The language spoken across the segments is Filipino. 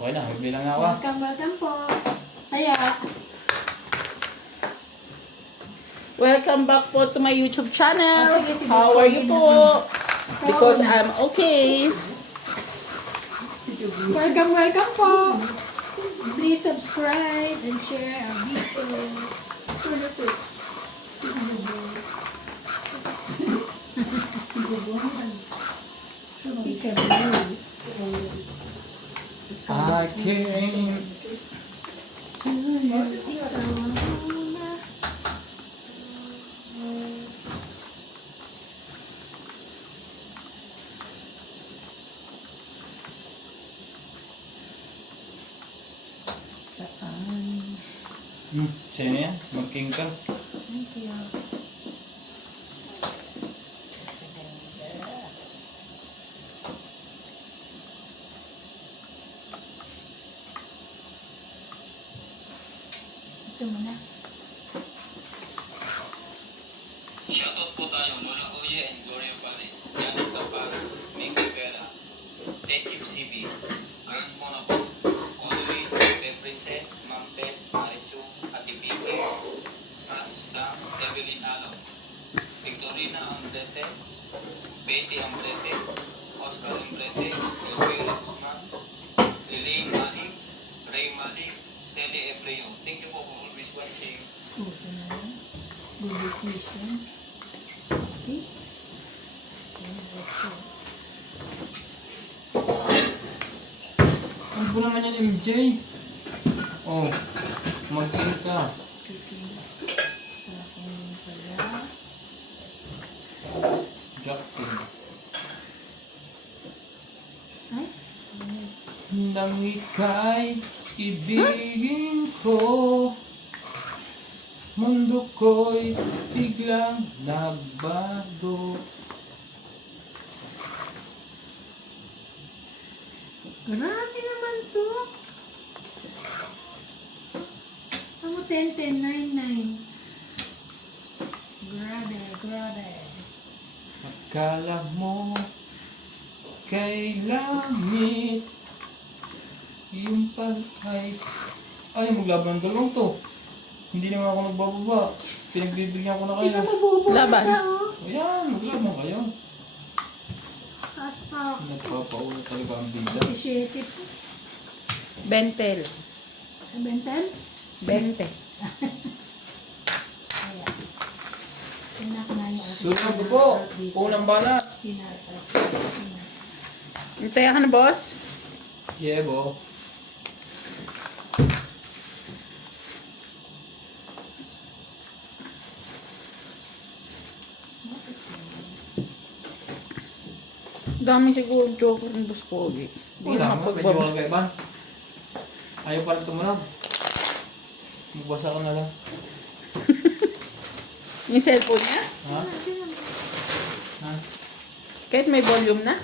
Okay na, magbilang na ako. Welcome po. Kaya, Welcome back po to my YouTube channel. Oh, sige, sige. How are you po? Because I'm okay. welcome po. Please subscribe and share our video. I came to you. Saan? Sa'yo na yan, mag-king ka. Thank you. Ito muna. Shoutout po tayo mula Kuya and Gloria Pare, Janet Taparas, Mingay Vera, Techip CB, Grand Monaco, Conway, Pepe Princess, Ma'am Tess, Marichu, Ate Vicky, Francis Tam, Evelyn Alaw, Victorina Ambrete, Betty Ambrete, Oscar Ambrete, Rivera Guzman, Elaine Malik, Ray Malik, Celi Efreo. Thank you po for always watching. Ito na yan. Good decision. See? Ano po naman yan, MJ? Oh, mag-king ka. Sa akin pala. Jack King. Ay? Nang ika'y ibigin ko, mundo ko'y biglang nagbago. Grabe naman to. Ano 10, 10, 9, 9. Grabe. Akala mo kay langit, yung palay. Ay, maglaban ng dalawang to. Hindi naman ako nagbababa. Pinagbibigyan ko na Di ba kayo. mabubo na Laban. siya, oh? Ayan, maglaban kayo. Hasta. Nagpapaulo talaga ang bida. 17 po. Bentel. Bentel? 20. Kaya. Tingnan ko na yung Sunod ko po. Unang banat. Hintayan ka na, boss? Yeah, bo. Dami siguro joker ng boss Pogi. Hindi Wala na mo, medyo kapagbaba. magkaiban. Ayaw pa rin tumunog. Magbasa ka na lang. Yung cellphone niya? Ha? Ha? Kahit may volume na?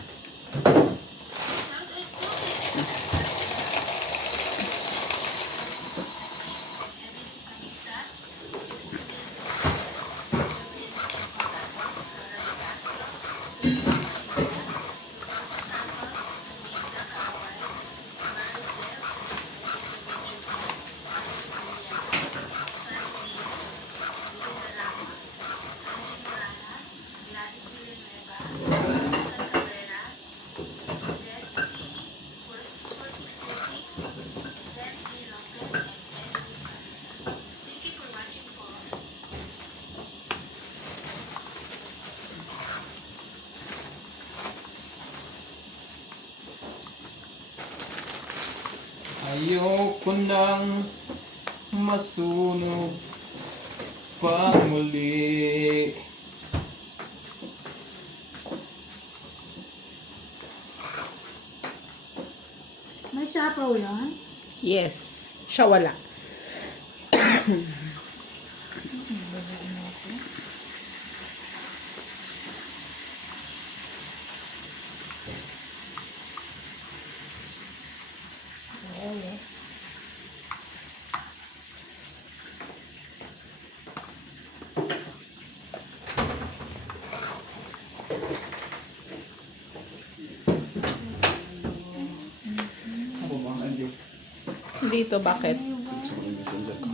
Ayoko nang masunog pa muli. May sapaw yan? Yes. Siya wala. Dito, bakit? Sa mga messenger ko.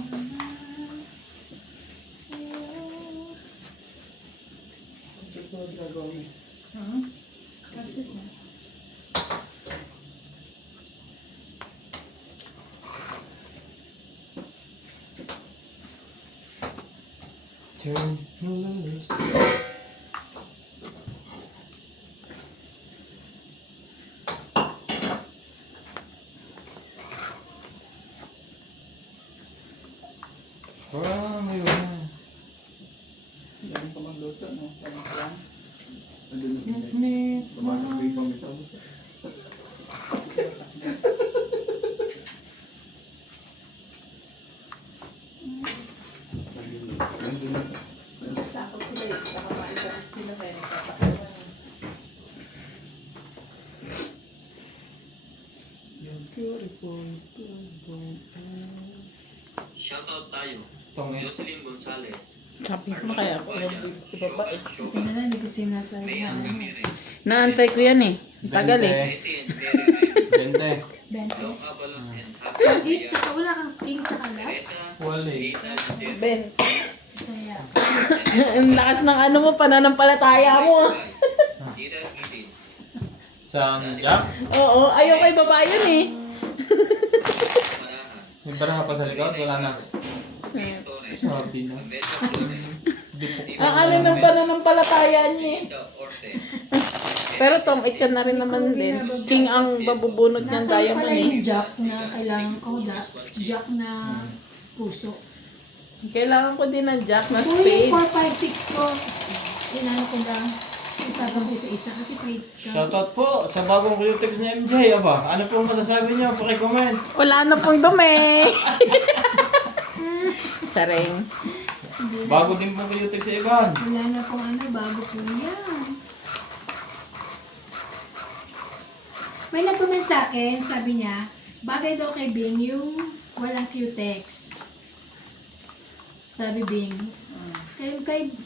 Turn loose. Parang ngayon na. Yan pa magluto, no? Yan pa lang. Lumalagay pa may tabo. Takot sila eh. Nakamain sila kaya nagtatakot. Shoutout tayo. Tong eh. Jocelyn Gonzalez. Sabi ko na kaya ako yung ibaba eh. Ito na lang, hindi ko sinatay Mayan na. Ramirez. Naantay ko yan eh. Tagal eh. Betty and Mary. Bente. Bento. Long Abalos and Happy. Eh, tsaka wala kang king tsaka last. Teresa. Wala eh. Rita and Derek. Ben, Kaya, ang lakas ng ano mo, pananampalataya mo. Tita Giddins. Sa Jack? Oo, ayaw kay babae yun eh. Marahan. May baraha pa sa likod? Wala na. Pete Torres. Sabi na. Amesa Flores. Di po. Ang ano ng pananampalataya niya eh. Linda Orte. Pero Tom, ika na rin naman din. King ang babubunod ng nasa diamond pala yung eh. jack na kailangan ko, jack na puso. Kailangan ko din ng jack na Kung yung spade. 4, 5, 6 ko, inano ko lang, isabang ko sa isa kasi grades ka. Shoutout po sa bagong Qtex na MJ. Aba, ano po masasabi niyo? Pakicomment. Wala na pong dumi. Charing. Hindi na, Bago din po Qtex sa Ivan. wala na pong ano, bago po yan. May nag-comment sa akin, sabi niya, bagay daw kay Bing yung walang Qtex. Sabi Bing,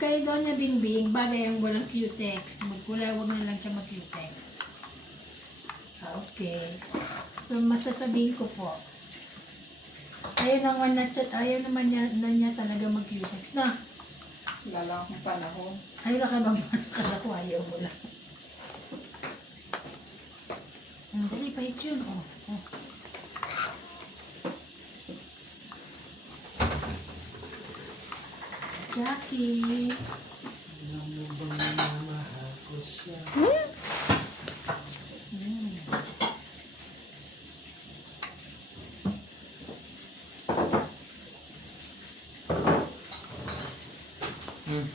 kay daw niya Bing, bagay ang walang Qtex. Wag na lang siya mag-Qtex. Okay. So, masasabihin ko po, ayaw naman niya talaga mag-Qtex na. Wala akong panahon. Ayaw na ka bang kala ko, ayaw mo lang. Ang dali pa yun, oh. Jackie.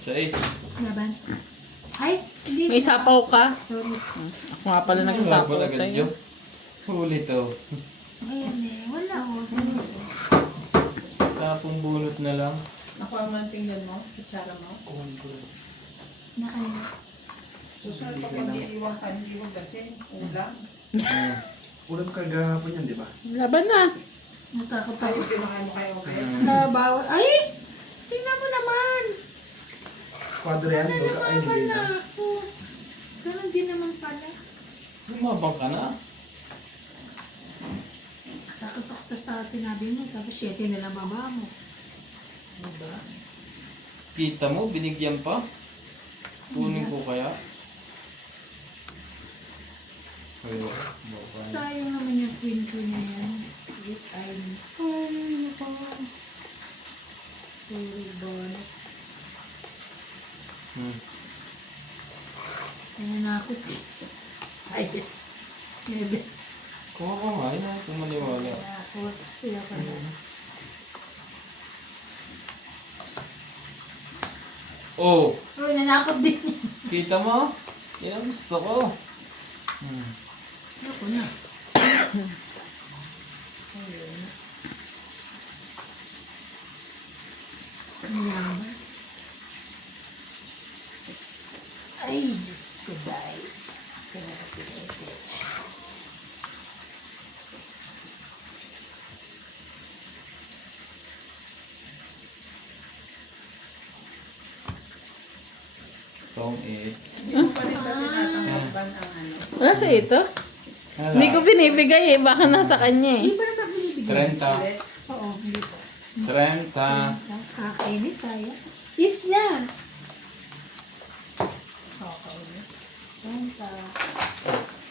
Sais. Laban. Ay, hindi. May sapaw ka? Sorry. Ako nga pala nagsapaw Wala sa'yo. agad huli to. Ayan eh. Wala oh. Tapong bunot na lang. Nakuha mo ang tingnan mo? Kutsara mo? Nakain. Susunod pa kung iiwan ka, hindi mo kasi ulam. Ulam kagahapon yan, di ba? Laban na. Natakot Ayaw ako. pinakain mo kayo okay? Nabawal. Ay! Tingnan mo naman. Kwadro yan, baga ay hindi Wala na. ako. Ganun din naman pala. Lumabang ka na. Takot ako sa sinabi mo. Tapos 7 na lang baba mo. Diba? Kita mo, binigyan pa. Kunin ko kaya. Sayang naman yung queen ko na yan. With I'm... Ay, nako. Sorry, bonnet. Kaya na ako. Ay, maybe. Kuha ka nga, yun ako maniwala. Kaya ako. Siya ka na. Oh, Uy, nanakot din. kita mo? Yan ang gusto ko. Ako na. Ayun. Ano yan ba? Ay, Diyos ko, dahil. Kaya ako pinag-pitch. Tong it. Wala sa ito? Hindi ko binibigay eh. Baka nasa kanya eh. Hindi ba naman binibigay? Sige. 30. Oo, hindi po. 30. Kakinis, sayang. It's na! Okay. 30.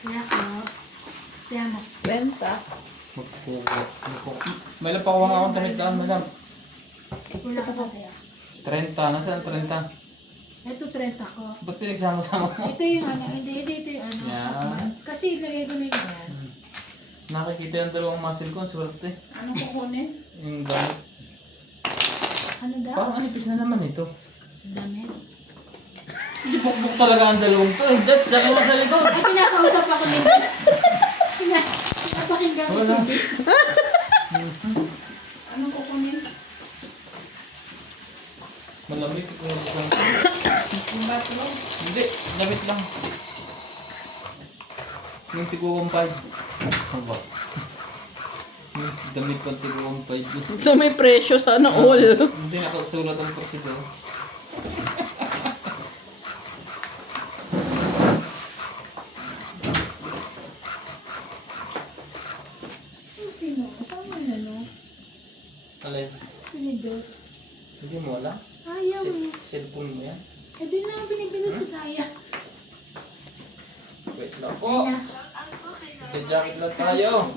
Kaya ko. Kaya mo. 20. May lang pa kuha nga akong damit daan, madam. Wala ka pa kaya. 30. Nasaan 30? Ito 30 ko. Ba't pinagsama-sama mo? Ito yung ano, hindi ito yung ano. Yan. Kasi ilagay ko na yun yan. Nakikita yung dalawang muscle ko, ang swerte. Anong kukunin? Yung gamit. Ano daw? Parang anipis na naman ito. Damit. Hindi pukpuk talaga ang dalawang to. Dad, sa akin lang sa likod. Ay, pinakausap ako nito. Pinapakinggan ko Wala. si Anong kukunin? Malamig. Yung bathroom? Hindi, damit lang. Yung tiguang 5. Aba. Yung damit pang tiguang 5. So may presyo sana all. Hindi nakasulat ang presidente. Sino? Saan na no? Alay, Pinidot. hindi mo wala? Ayaw eh. Cellphone mo yan? Eh, di na pinipinot ko tayo. Wait lang po. Jacket lang tayo.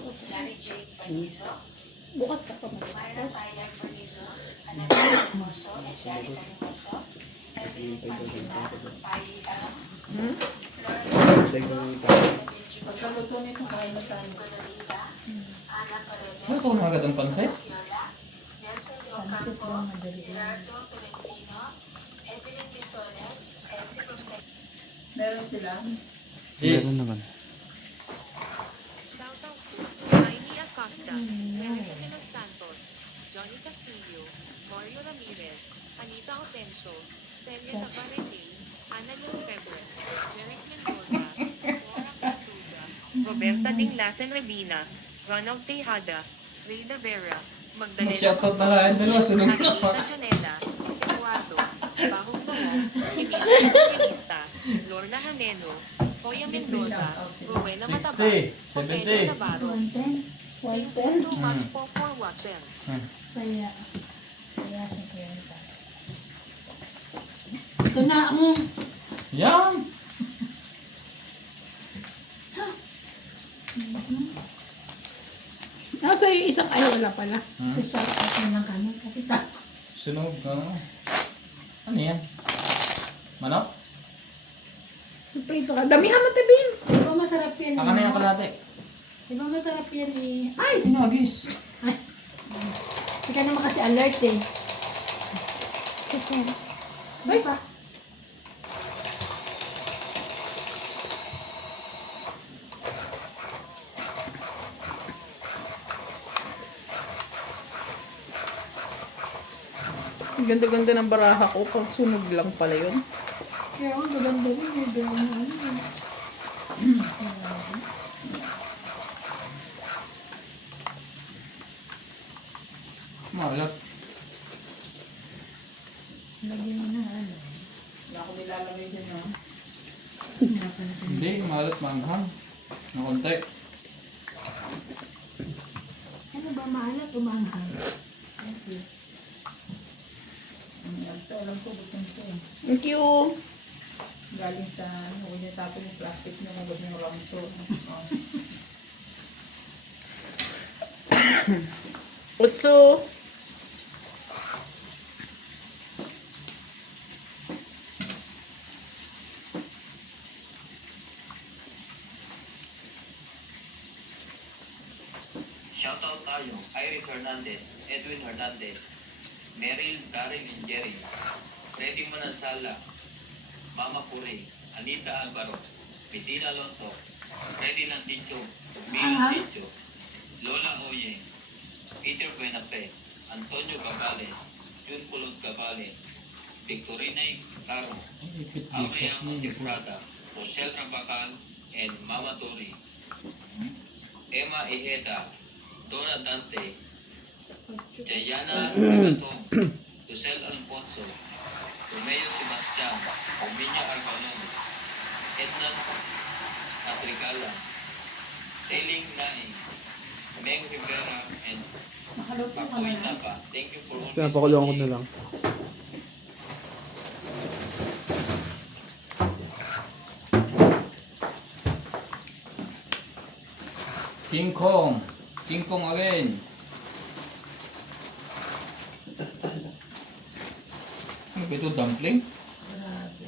Bukas ka pa. Pagkaluto nito, kain na tayo. Ano ko na agad ang pansit? Pansit lang madali lang. Meron sila. Yes. Shoutout to Jaime Acosta, Teresa de los Santos, Johnny Castillo, Mario Ramirez, Anita Otencio, Celia Tabarete, Ana Lefebvre, Jeric Mendoza, Laura Cardoza, Roberta Dinglasen Rebina, Ronald Tejada, Reyda Vera, Magdalena Mag-shoutout na lang. Dalawa, sunod na. Anita Janela, Eduardo, Bahog Tumo, Emilio Evangelista, Lorna Haneno, Hoya Mendoza, Rowena 60, Matabang, 70. Ofelio Navarro. 110. Thank you so much po for watching. Kaya sa kwenta. Ito na. Yan! Nasa yung isang ay wala pala. Sa shop kasi ng kami. Kasi Sunog na. Ano yan? Manok? Prito ka. Damihan mo, Tibin. di ba masarap yan? Aka na yung kalate. Di ba masarap yan eh? Ay! Pinagis. Ay! Hindi ka naman kasi alert eh. Bye pa. Ang ganda-ganda ng baraha ko. Pang sunog lang pala yun. Kaya ang maganda rin. May doon na ano. Malat. Lagyan mo na ano. Wala ko nilalagay dyan na. Hindi, malat manghang. Na konti. Ano ba maalat o manghang? Okay. Ito, alam ko, butong ko. Thank you. Galing sa, ano, kung niya tapon yung plastic niya, kung gusto yung ramso. Utso. Shoutout tayo, Iris Hernandez, Edwin Hernandez, Meryl, Darren and Jerry, Freddy Manansala, Mama Puri, Anita Alvaro, Bettina Lonto, Freddy Nanticho, Mil Nanticho, Lola Oye, Peter Buenafe, Antonio Gabales, Jun Pulot Gabales, Victorina Caro, Aurea Monteprada, Rochelle Rabacal, and Mama Tori, Emma Ejeda, Donna Dante, Jayana Regatong, Lucel Alfonso, Romeo Sebastian, Ominia Arbalon, Ednan Atricala, Tailing Naing, Meng Rivera, and Nakaluto ka na. Pakuwisan pa. Thank you for all Pinapakuloan ko na lang. King Kong. King Kong again. Ano ba ito? Dumpling? Grabe.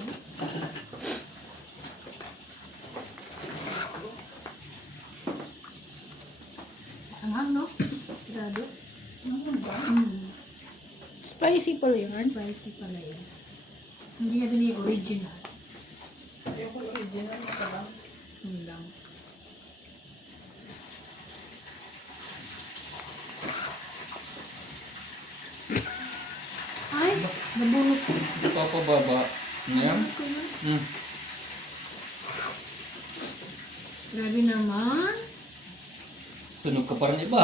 Anghang, no? Grabe. Ano ba? Spicy pala yun. Spicy pala yun. Hindi na din yung original. Ayoko original na ka lang. Yun lang. Ay, nabunot ko. Papababa. Ngayon? Nabunot ko yun. Hmm. Grabe naman. Sunog ka pa rin iba.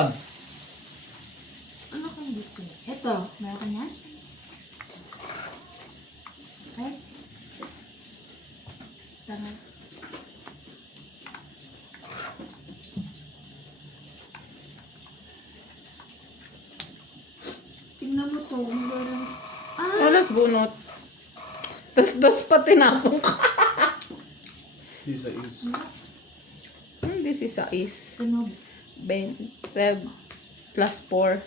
Ano kang gusto niya? Ito, meron ka niyan? Ay. Tama. Tingnan mo to. Ang garang... Ah! Walas bunot. Tas dos pa tinapong ka. This is... This is size. Sunog. 12 plus 4.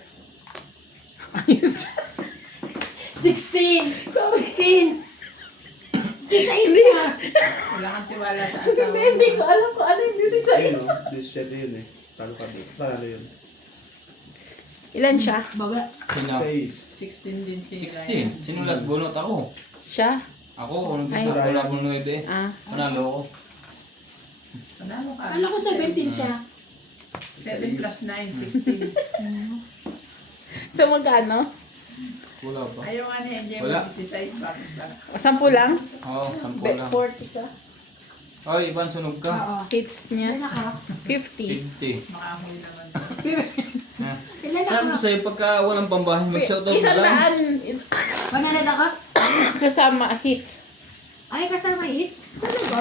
16! 16! Si size ka! Wala kang tiwala sa asawa Hindi mo. ko alam kung ano yung this is size. Ayun o, this shed yun eh. Talo ka dito. Talo yun. Ilan siya? Baga. Sino? 6. 16 din si 16. Sino last bunot ako? Siya? Ako, unang Ay. isa. Wala akong 9 eh. Ah. Panalo ako. Panalo ka. Kala ko 17 siya. 7 plus 9, 16. So magkano? Wala pa. Ayaw nga niya, hindi Wala. mag-exercise. Bakit ba? 10 lang? Oo, 10 Bet lang. 40 ka. Oy, Ivan, sunog ka. Oo. Hits Ilan niya. ako? 50. 50. Makahoy naman. Ha? Ilan Sabi ko ako? sa'yo, pagka walang pambahin, mag-shoutout Isang mo lang. daan. 100 ako? Kasama hits. Ay, kasama hits? Sunog ba?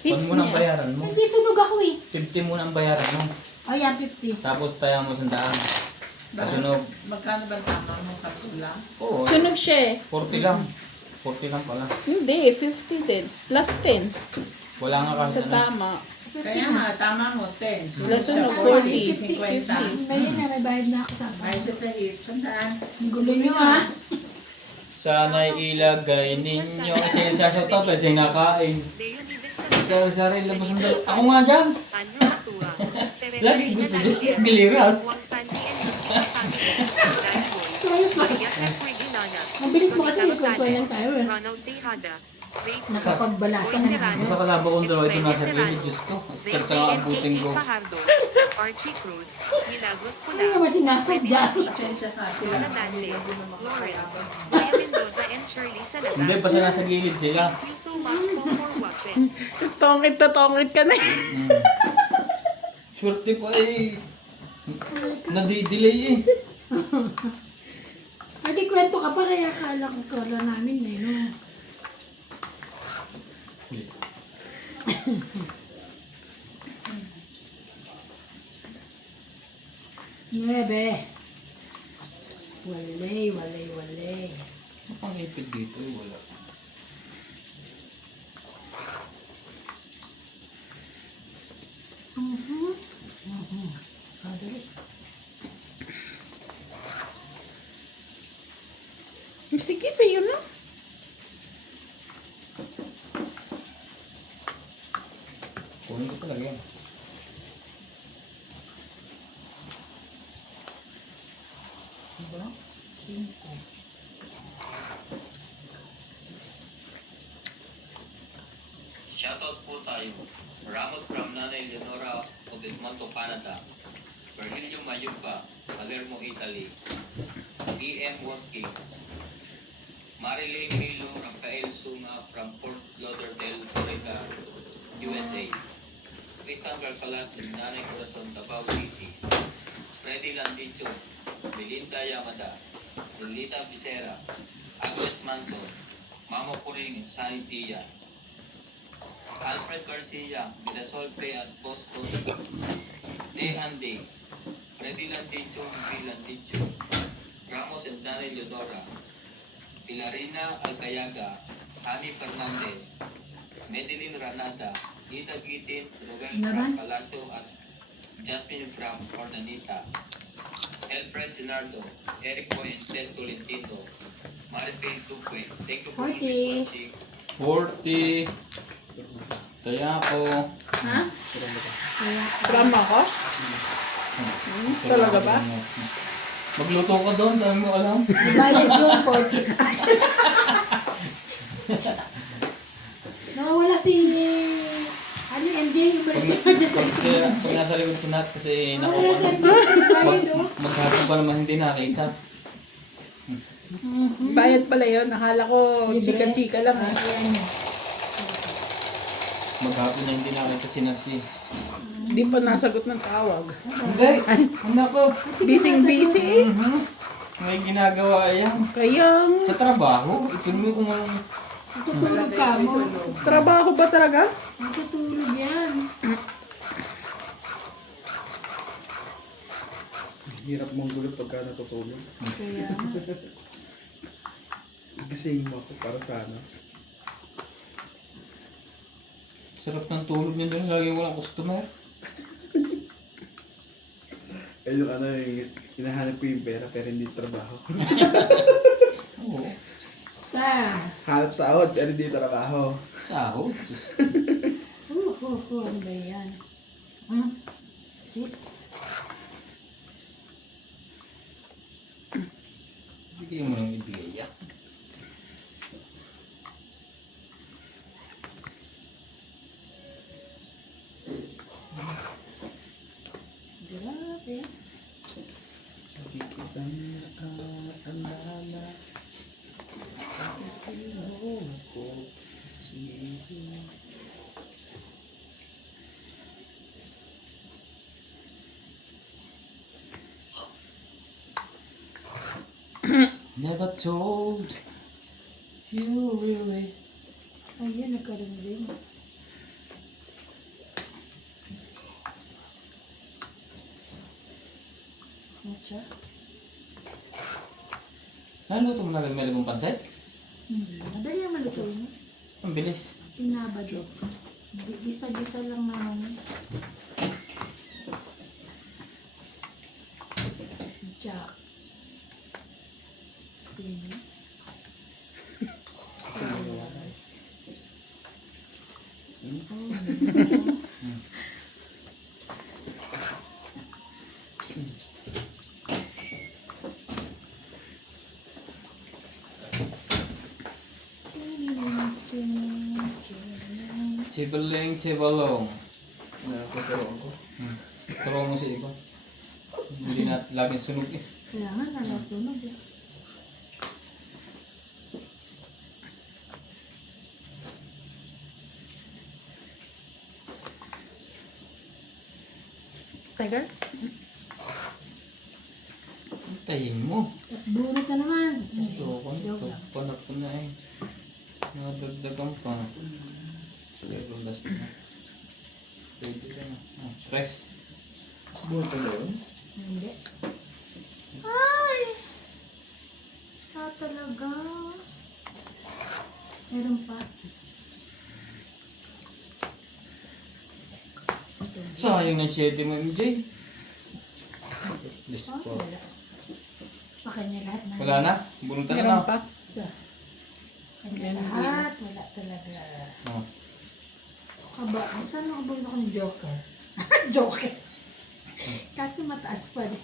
Hits Huwag mo nang niya. bayaran mo. Hindi, sunog ako eh. 50 mo nang bayaran mo. O yan, 50. Tapos taya mo 100. Kasunog. Magkano ba tama mo sa lang? Oo, Sunog siya eh. 40 lang. 40 lang pala. Hindi, 50 din. Plus 10. Wala nga kasi Sa ano. tama. Kaya nga, tama mo, 10. Wala sunog, 40, 40. 50. May na, may bayad na ako sa Ay, siya sa hits. Sandaan. Ang gulo nyo ah. Sana'y ilagay ninyo. Kasi nagsashoutout kasi nakain. Leo Nives Sari-sari labas ang dal. Ako nga dyan. Andrew Matua, Teresa Lagi Lina gusto Lalier, sa giliran. Wang Sanji and Yuki Family, Dan Boy, Ayos ba? Maria Efre Ginana, Mabilis mo kasi Sonita nagkwento yan Rosales, tayo eh. Ronald Tejada, Ray Cruz, Nakapagbalasa Boy na Serrano, Basta kalaba kong dalawa ito nasa Estrella gilid. Diyos ko. Zay Start ka abutin KK ko. Fajardo, Archie Cruz, Milagros Ano naman Pula, sinasadya? Freddy Laticho, Pasensya ka. Sila. Donna Dante, Lawrence, Maya Mendoza and Shirley Hindi, Salazar. basta nasa gilid sila. Thank you so much for watching. Tongit na tongit ka na eh. Swerte pa eh. Nadi-delay eh. Ay, di kwento ka pa kaya akala ko kala namin eh, no? Nuebe. Walay, walay, walay. Ano pang ipid dito eh? Wala. Sige, sa'yo na. Kunin ko talaga yan. Diba? Shoutout po tayo. Ramos from Nanay Leonora of Edmonton, Canada. Virgilio Mayupa, Palermo, Italy. E.M. Watkins. Marilyn Milo, Rafael Suma from Fort Lauderdale, Florida, USA. Tristan Garcalas in Nanay Corazon, Davao City. Freddy Landicho, Belinda Yamada, Lolita Vicera, Agnes Manson, Mamo Puring and Sunny Diaz. Alfred Garcia, Vidasol Frey at Boston, Day and Day, Freddy Landicho, V. Landicho, Ramos and Daniel Leonora, Pilarina Alcayaga, Ani Fernandez, Medeline Ranada, Nita Gittins, Roel Laban. from Palacio at Jasmine from Ornanita, Alfred Sinardo, Eric Boy and Tess Tolentino, Maripil Duque. Thank you for 40. always watching. 40. Kaya ako. Ha? Kaya, Drama ko? Talaga ba? Magluto ka doon, dami mo alam. bayad yun, 40. Nawawala si... Ano, MJ? Pag nasa likod ko natin kasi Nawawala si MJ. Bayad, oh. maghapon pa naman hindi nakita. Bayad pala yun. Nakala ko Libre. chika-chika lang. Ah, Eh. ayan yun. Maghapon na hindi nakita si Nancy. Hindi pa nasagot ng tawag. Hindi! Anak ko! Busy-busy. May ginagawa yan. Kaya Sa trabaho, ituloy ko mga... Matutulog ka mo. trabaho ba talaga? Matutulog yan. Hirap mong gulat pagka natutulog. Kaya, Gising mo ako para sa ano. Sarap ng tulog niya doon, lagi walang customer. Eh yung ano, yung hinahanap ko yung pera pero hindi trabaho. Oo. sa... Hanap sahod pero hindi trabaho. Sahod. Ano ba yan? Yes. Bigyan mo lang ibigay yan. Grabe. Nakikita niya ang lala. Nakikita ko kasi. Never told you really. Ayun, nagkaroon din. Mucha? Ano ito mo na may lagong pansit? Madali ang malutuin. Ang bilis. Pinabad. Gisa-gisa lang naman. Jack. Chibaling, chibalong. Nakakaroon ko. Turo mo si Iko. Hindi na laging sunog eh. Kaya nga, nalasunod eh. Tagal? Tayin mo. Tapos bunot na naman. Ito, Joke lang. panak ko na eh. Nadagdagan pa. Pero last na. Pwede ka na. Press. Buto na yun? Hindi. Ay! Talaga. Meron pa. Sayang ng 7 mo, MJ. Let's go. Wala. Sa kanya lahat na. Wala na? Bunutan na Meron na. pa. Sa kanya lahat. Wala talaga. Oh. Aba, saan nakabulong ako ng Joker? Joker. Kasi mataas pa rin.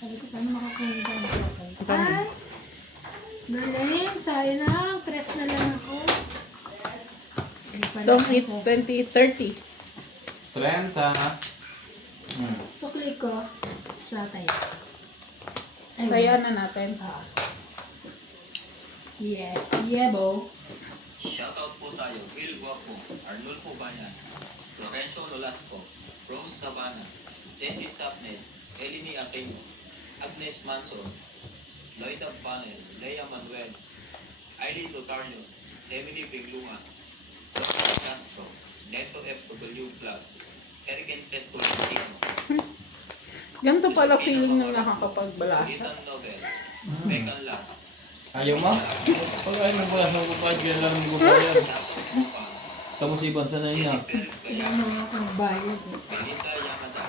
Sabi ko, sana makakuha ng Joker. Ay! Galing! Sayang na. 3 na lang ako. Hindi pala Don't eat ako. 20, 30. 30. Sukli ko sa tayo. Ay, Kaya na natin. yes, yebo. Shoutout po tayo, Will Guapo, Arnulfo Banyan, Lorenzo Nolasco, Rose Sabana, Tessie Sapnet, Eleni Aquino, Agnes Manson, Loida Panel, Lea Manuel, Aileen Lotario, Emily Biglunga, Dr. Castro, Neto FW Vlog, Tolentino. Ganito pala feeling ng nakakapagbalasa. Ulitan Nobel. Beckham Last. Ayaw mo? Pag ayaw mo ba, sa kupad, kaya lang mo ba yan? Tapos ibang sanay na. Kaya mga akong bayad eh. Belinda Yamada.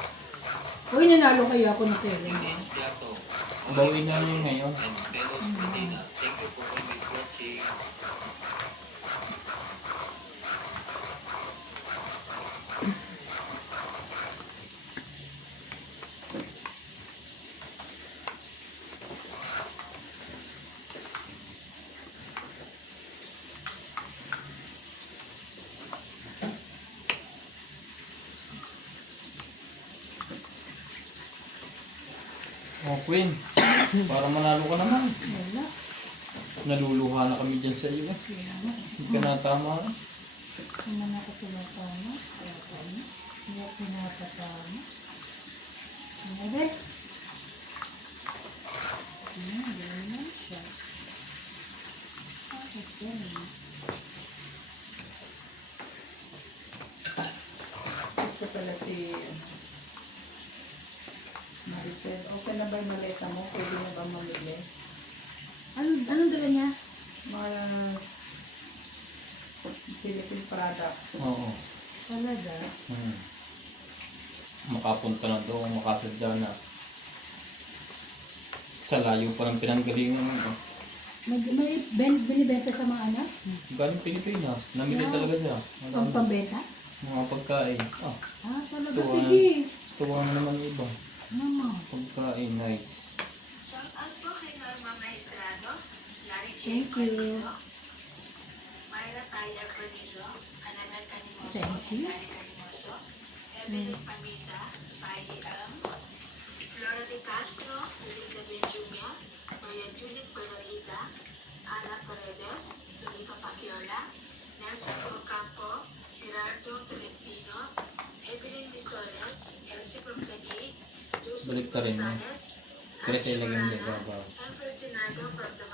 Uy, nanalo kayo ako na pera mo. Dennis Piato. Bawi na yun ngayon. And Velos Medina. Thank you for always watching. Oh, Queen. Para manalo ka naman. Wala. Naluluha na kami dyan sa iyo. Kaya nga. Hindi ka natama. Hindi naman ako tumatama. Kaya tama. Hindi ako pinapatama. Hindi. Ganyan siya. Bakit ganyan? Ito pala si Maricel. Okay na ba yung maleta mo? Pwede na ba mamili? Anong dala niya? Mga Philippine product. Oo. Talaga. Makapunta na doon, makasadya na. Sa layo pa ng pinanggalingan mo. May binibenta sa mga anak? Galing Pilipinas. Namili talaga siya. Pang pambenta? Mga pagkain. Ah, Talaga. Tuwa. Sige. tuwa na naman yung iba. Mama. Pagkain, nice. Shoutout po kay Norma Maestrado, Larry Thank J. you. Cornizo, Myra Taya Cornizo, Anabel Canimoso, Thank you. Larry Canimoso, Evelyn Pamisa, Patty Ang, Flora de Castro, Lolita Benjumia, Maria Judith Bernalita, Ana Paredes, Lolita Paciola, Nelson Ocampo, Gerardo Tolentino, Evelyn Lisones, Elsie Procladi, Balik ka rin, Kaya sa ilagay mo dito ba?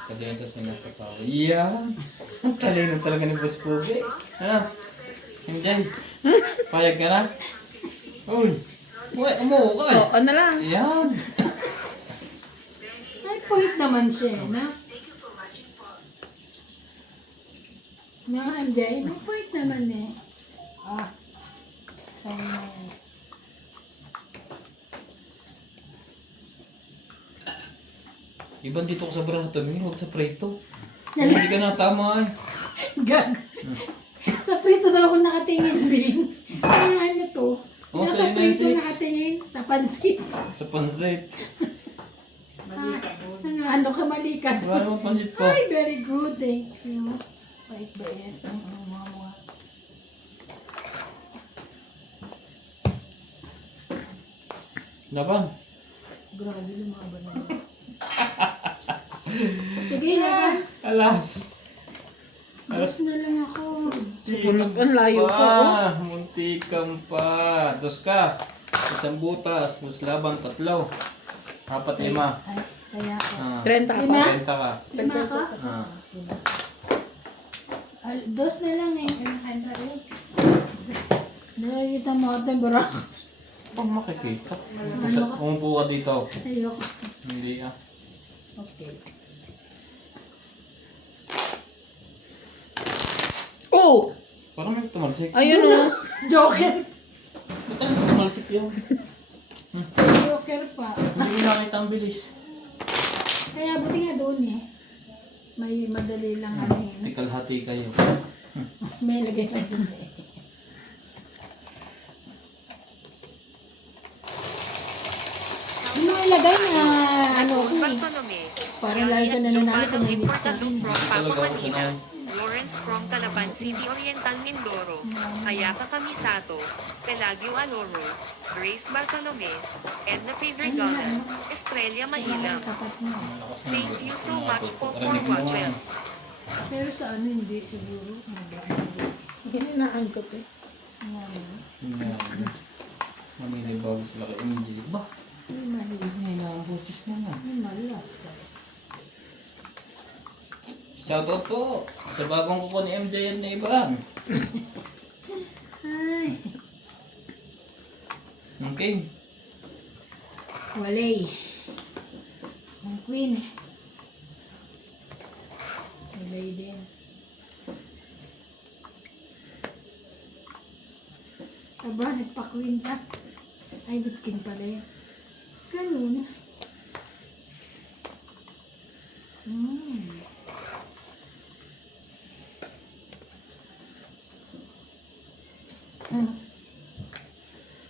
Kasi yan sa sinasapaw. Yan! Ang talino talaga ni Boss Pogi. Ha? Hindi. Payag ka na? Uy! Uy, umuho ka eh. Oo na lang. Yan! Ay, point naman siya, na? Na, MJ, may point naman eh. Sa'yo na yan. Iban dito ko sa brato, huwag sa preto. Hindi ka natama eh. Gag. Sa prito daw ako nakatingin, Bing. Ano ano to? Oh, Nasa sa'yo na yung prito six. nakatingin sa pansit. Sa pansit. Sa nga, ano ka malikat. Wala naman pansit pa. Ay, very good. Thank you. Wait ba yan? Mga. Laban. Grabe yung mga banana. Sige, laban. Alas. Alas na lang ako. Sumunod ang layo pa. Oh. Muntikan pa. Dos ka. Isang butas. Mas laban, 3. 4, 5. Ay, kaya ako. 30 ka Lima? pa. 30 ka. 5 ka? Ah. Dos na lang eh. Nakikita mo ate, barak. Pag makikita. Kasi umupo ka dito. Ayoko. Hindi ah. Okay. Oh! Parang may tumalsik. Ayun oh. Joker. Ba't ang tumalsik yun? Joker pa. Hindi ko nakita ang bilis. Kaya buti nga doon eh. May madali lang ano yun. Tikalhati kayo. May lagay na doon eh. Yung mga lagay na ano ko eh. Bartolome, Parang lagi ka na nanalo kung may Importando mix from Paco Talaga ako Manila, sanay. Lawrence from Calapan City Oriental Mindoro, Ayaka Camisato, Pelagio Aloro, Grace Bartolome, Edna Fedregalan, Estrella Mahilam. tapat mo. Thank you so much po for Rinig mo nga. watching. Pero sa ano hindi siguro. Hininaan ko to. Yan. Maminibago sila kay MJ. Ba? Ay, mali. Hina ang boses naman. Ay, malas. Shoutout po sa bagong kuko ni MJ yan na iban. Ay. Okay. Walay. Ang queen. Walay din. Aba, nagpa-queen ka. Ay, good king pala yun. Ganun.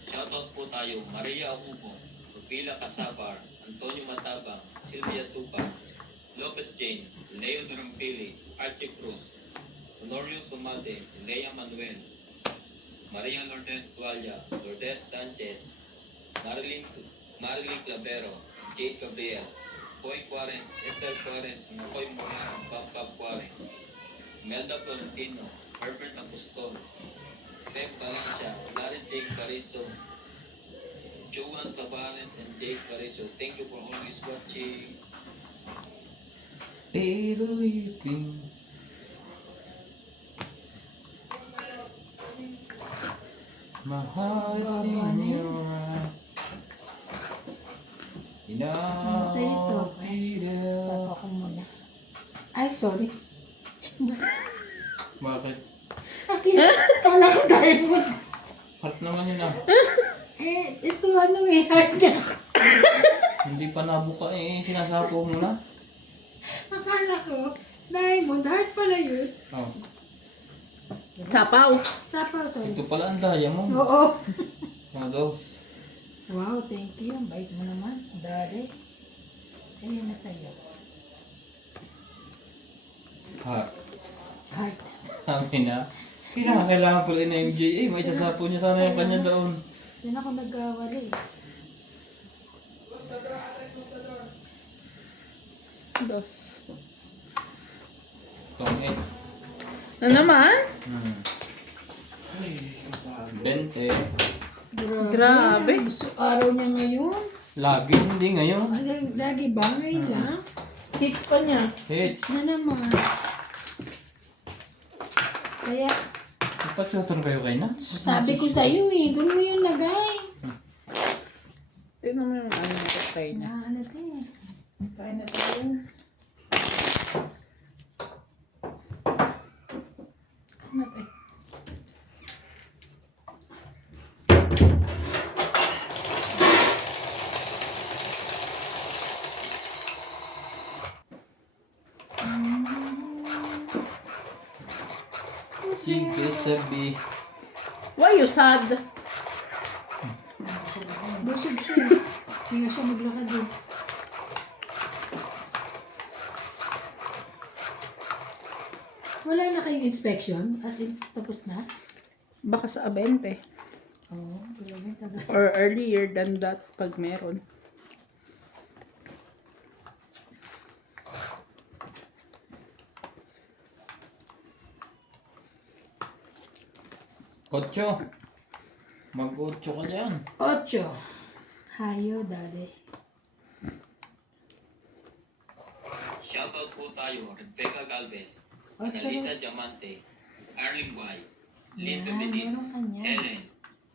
Shoutout po tayo, Maria Abubo, Rupila Casabar, Antonio Matabang, Sylvia Tupas, Lopez Jane, Leo Durampili, Archie Cruz, Honorio Sumate, Lea Manuel, Maria Lourdes Tualia, Lourdes Sanchez, Marilyn Clavero, Jade Gabriel, Boy Juarez, Esther Juarez, Makoy Moreno, Papa Juarez, Melda Florentino, Herbert Apostol, Pep Valencia, Larry Jake Carizo, Joan Tavares, and Jake Carizo. Thank you for always watching. Pero ipin. Mahal Señora. Sa ito. Sapa ko muna. Ay, sorry. Bakit? Akin, kala ko diamond. Heart naman yun ah. Eh, ito ano eh, heart na. Hindi pa nabuka eh. Sinasapo mo na. Akala ko, diamond, heart pala yun. Oh. Sapaw. Sapaw, sorry. Ito pala ang diamond. Oo. Ano? Wow, thank you. Ang bait mo naman. Daddy. Ayan na sa'yo. Heart. Heart. Sabi na. Kailangan pala na MJ. Eh, may sasapo niya sana yung kanya doon. Yan ako nagkawali. Dos. Tongit. Na naman? 20. Grabe. Araw niya ngayon. Lagi, hindi ngayon. Lagi ba? Ngayon lang? Hits pa niya. Hits. Na naman. Kaya, Ipatsuton kayo kay Nats. sabi ko sa'yo eh, doon mo yung lagay. Tignan mo yung ano na tayo niya. Ano kayo? Kain na tayo. Ano kayo? Sige, sabi. Why you sad? Busog siya. Hindi nga siya maglakad eh. Wala na kayong inspection? As in, tapos na? Baka sa 20. Oo, grabe tagal. Or earlier than that pag meron. Otso. Mag-otso ka dyan. 8. Hayo, daddy. Shoutout po tayo, Rebecca Galvez, Ocho. Annalisa Diamante, Arling Guay, Lynn Yan, Benediz, meron ka niyan. Helen,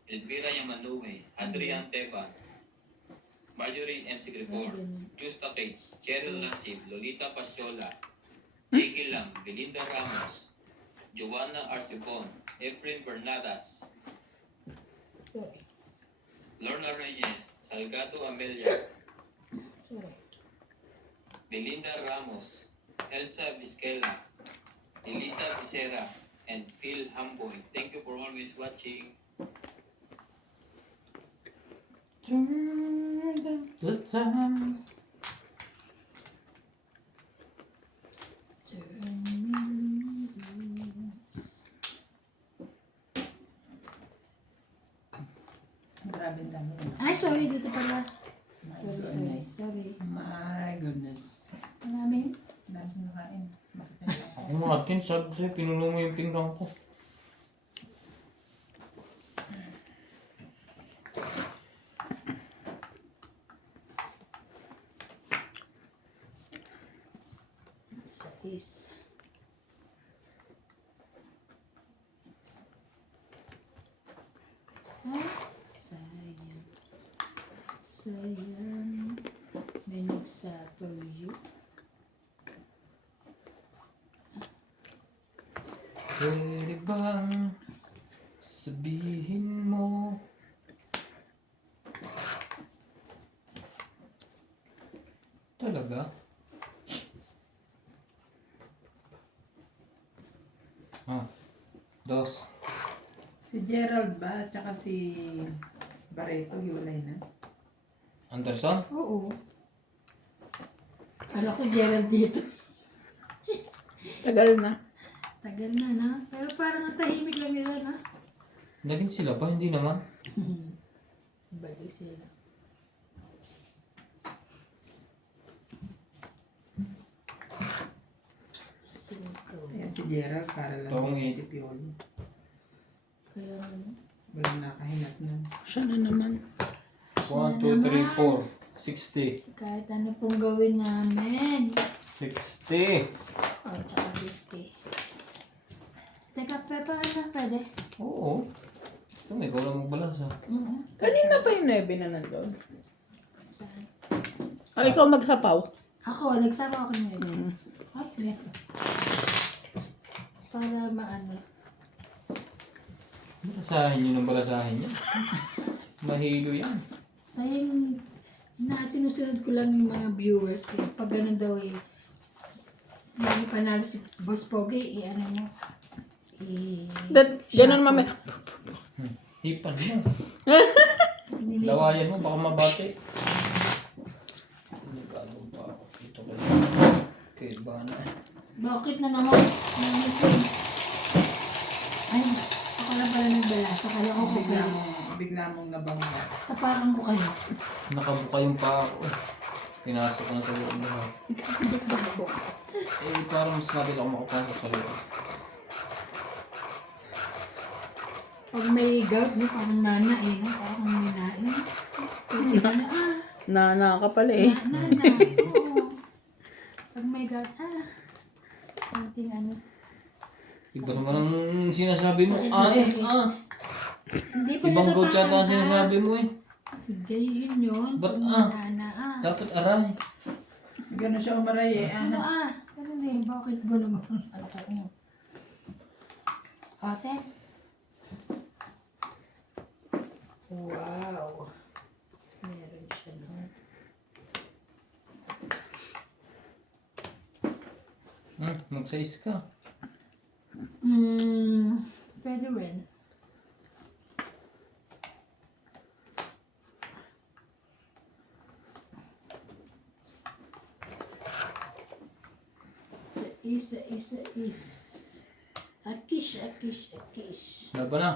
Elvira Yamanue, Adrian Tepan, Marjorie MC Gripor, Justa Cates, Cheryl Lasib, Lolita Pasiola, Jake Lam, Belinda Ramos, Joanna Arcibon, Efren Bernadas, Sorry. Lorna Reyes, Salgado Amelia, Sorry. Belinda Ramos, Elsa Vizquela, Elita Becerra, and Phil Hamboy. Thank you for always watching. Turn the time. Grabe ang dami. Ay, sorry, dito pala. Sorry. My goodness. Maraming? Dami na kain. Bakit Ako mga atin, sabi ko sa'yo, pinuno mo yung pinggang ko. Is. Ay, sayang. Sayang. May nagsapaw yun. Pwede bang sabihin mo? Talaga? Ah, dos. Si Gerald ba? Tsaka si Barreto, hiwalay na. Anderson? Oo. Kala ko Gerald dito. Tagal na. Tagal na na. Pero parang natahimik lang nila na. Naging sila ba? Hindi naman. Baliw sila. Cinco. Ayan si Gerald, para lang Taong din eight. si Piolo. Kaya Walang nakahinat na. Siya na naman. 1, 2, 3, 4. 60. kahit ano pong gawin namin. 60. Oh, tsaka 50. Teka, Pepa, ano? Pwede? Oo. Ito, may ikaw lang magbalansa. Kanina pa yung 9 na nandun. Saan? Ah, ikaw magsapaw. Ako, nagsama ako ngayon. Ay, meron. Para maano. Balasahin nyo ng balasahin yan. Mahilo yan. Sayang na sinusunod ko lang yung mga viewers ko. Pag ganun daw eh, hindi panalo si Boss Pogi, ano mo, Ganun mami. Hipan mo. Lawayan mo, baka mabati. Delikado pa ako. Ito ka lang. Okay, bana. bakit na naman? Ay, ako lang pala nagbalasa. Kaya ko Bigla mong nabangga. tapakan ko kayo. Nakabuka yung paa ko. Pinasok ko na sa loob lahat. Kasi di ko ba Eh, parang mas natin ako makapasok sa loob. pag may gout, no, parang nana eh, no? Parang may nain. Nana, Nana ka pala eh. nana, oo. Pag may gout, something ano. Iba naman ang sinasabi mo. Sakit na Ay, sakit. ah. Hindi pa Ibang goat yata ang natapakan, sinasabi mo eh. Sige, yun yun. Ba't, Pag ah? nana, Dapat aray. Gano'n siya umaray eh. Ano ganun eh, bakit ba naman? Ano ko mo? Ate? Wow. Meron siya no. Mag-size ka. Pwede rin. Is. Akish. Laban na.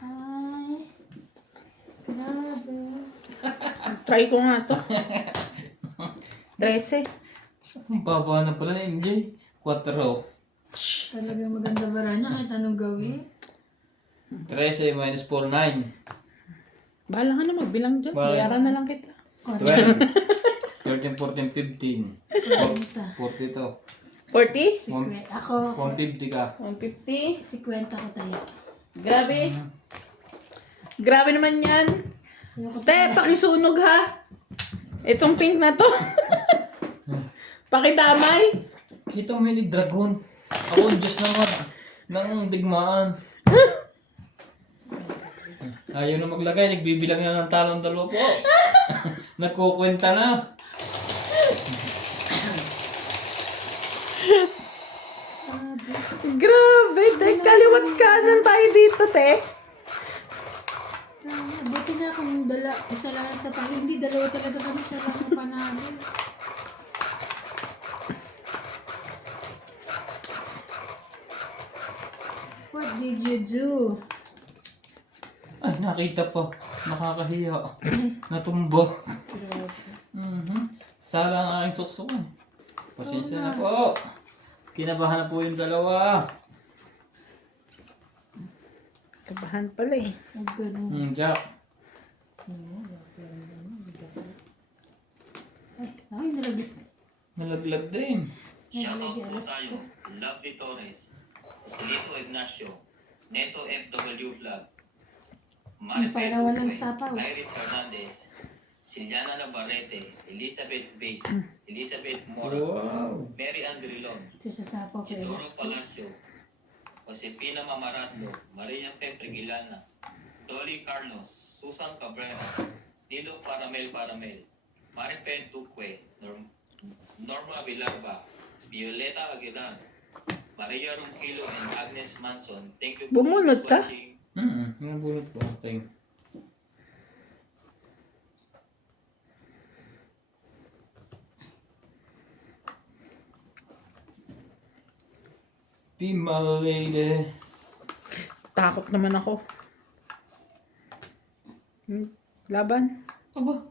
Ay. Grabe. Try ko nga to. 13. Ang baba na pala na MJ. 4. Talagang maganda ba rin niya kahit anong gawin? 13 minus 4, 9. Bahala ka na magbilang dyan. Bakit? Bayaran na lang kita. 12. 13, 14, 15. 40. 42. 40? Ako, 150 ka. 150? 50 ko tayo. Grabe. Grabe naman yan. Te, pakisunog ha. Itong pink na to. Pakidamay. Kita mo yun, dragon. Ako ang Diyos ng digmaan. Ayaw na maglagay, nagbibilang na ng talong dalawa po. Nagkukwenta na. Grabe. Te, kaliwat kanan tayo dito, te. Buti na kung isa lang ang tatalo. Hindi, dalawa talaga kami siya lang ang panalo. What did you do? Ay, nakita pa. Nakakahiya. Natumba. Sala ang aking suksukan. Pasensya na po. Kinabahan na po yung dalawa. Kabahan pala eh. Huwag ganun. Jack. Ay, nalagit. Nalaglag din. Shoutout po tayo. Lovely Torres, Silito Ignacio, Neto FW Vlog, Maribel Para walang Utoy, sapaw. Iris Hernandez, Siliana Navarrete, Elizabeth Bass, Elizabeth Mora, Wow. Mary Andrilon, Sasasapaw ko Isidoro yung Palacio, Josepina Mamaratlo, Maria Fe Fregilana, Dolly Carlos, Susan Cabrera, Nilo Paramel, Marife Duque, Norma Villarba, Violeta Aguilar, Maria Ronquillo, and Agnes Manson. Thank you for Bumunot ka? watching. Nabunot ko. Okay. Be my lady. Takot naman ako. Laban. Aba,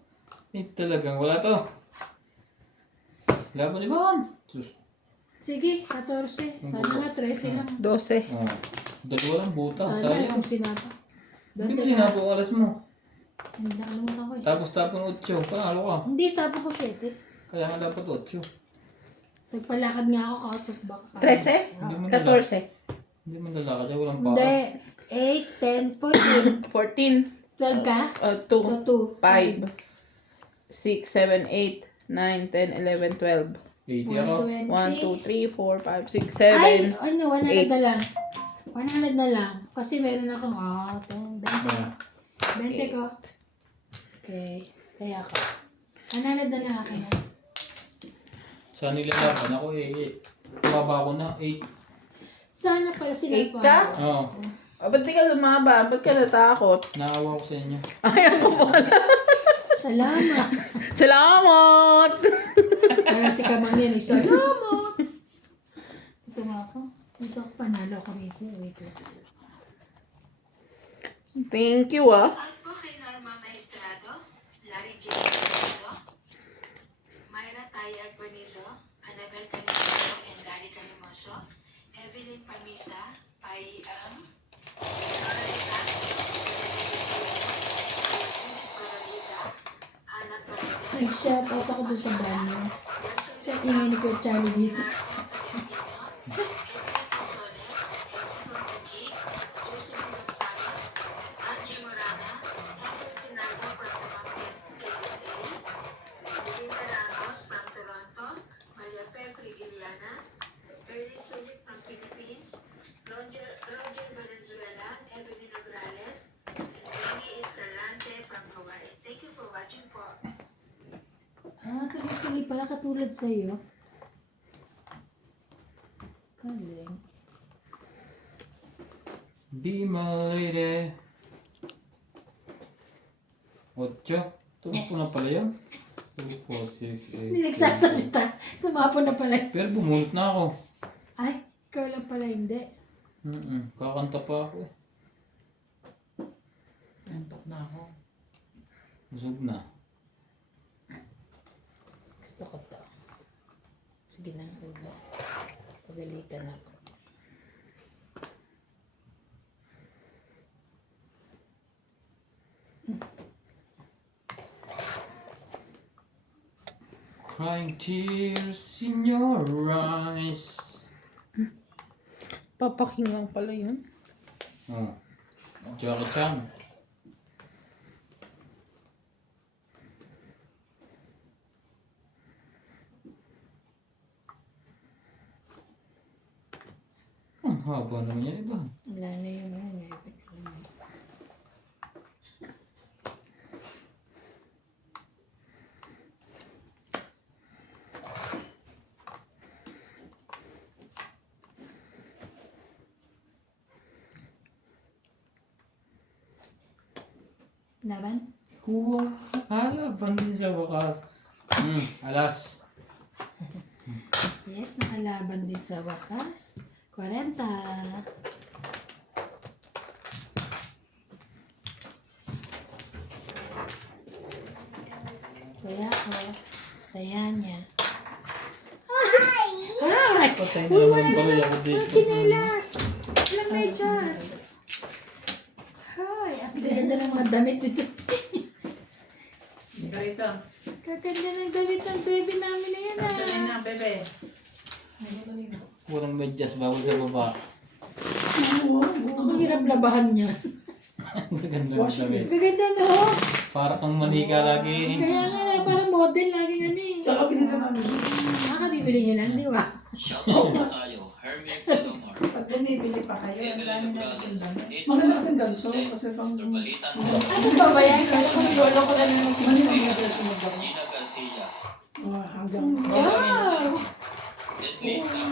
talagang wala to. Laban ni Bahan. Sus. Sige, 14. Sana nga 13 lang. 12. Oh, dalawa lang buta. Sana Sayang. kung sinapa. Hindi mo 12 na. sinabi ang alas mo. Hindi nakalimutan ko eh. Tapos tapon 8. Panalo ka. Hindi, tapo ko 7. Kaya nga dapat 8. Nagpalakad nga ako out of back. 13? Hindi mo 14. Hindi mo lalakad. Walang pa. Hindi. 8, 10, 14. 14. 12 ka? 2. So 2. 5. 6, 7, 8, 9, 10, 11, 12. 80 ako. 1, 2, 3, 4, 5, 6, Ay, 7. ano, 100 na lang. 100 na lang. Kasi meron akong, 10, 20 ko. Okay. Kaya ko. 100 na lang akin. Sa nilalaban ako baba ko na 8. Sana pala sila 8 ka? Oo. Ba't di ka lumaban? Ba't ka natakot? Naawa ko sa inyo. Ayaw ko pala. Salamat. Salamat! Kaya si Kamang yan, salamat. Ito nga ako. Ito ako panalo ko rito. Wait lang. Thank you, ah. At po kay Norma Maestrado, Larry J. Canizo, Myra Taya Guanizo, Annabel Canizo, and Larry Canimoso, Evelyn Pamisa, Pai Nora Castro, Corolita, Ana Paredes, Nag-shout out ako doon sa banyo. Sa ingay ni Kuya Charlie dito. Roger Valenzuela, Evelyn Nograles, and Benny Escalante from Hawaii. Thank you for watching po. Tuloy-tuloy pala katulad sa'yo. Galing. Be my lady. 8. Tumapo na pala yan. 2, 4, 6, 8. Hindi nagsasalita. Tumapo na pala. Pero bumunot na ako. Ay, ikaw lang pala hindi. Kakanta pa ako eh. Nantok na ako. Busog na. Gusto ko to. Sige na, ulo. Pagalitan ako. Crying tears in your eyes. Papaking lang pala yun. Oh. Jackie Chan. Ang haba naman yan, iba. Wala na yung laban? Huwa, halaban din sa wakas. Alas. Yes, nakalaban din sa wakas. 40. Kaya ko, saya niya. Ay! Patay na Uy, naman wala pala naman ako dito. walang chinelas. Walang medyas. Ay, ang ganda ng mga damit dito. Ganito. Kaganda ng damit ng baby namin na yan Dali na, bebe. Walang medyas, bawal sa baba. Ako hirap labahan niya. Ganda ng damit. Gaganda no? Para kang manika lagi. Kaya nga, parang model lagi ano eh. Kakabili na namin. Nakabibili niyo lang, di ba? Shoutout po tayo, Hermie Palomar, Pag bumibili pa kayo, ang Evelyn dami na Morales, damit. It's Maganda kasing ganito. Send, Kasi pang... Dr. Balitan, Ano ba ba yan? Kala ko lolo ko na lang Mali ang mga sumagdang. Gina Garcia, Hanggang... Wow! Deadly Lam,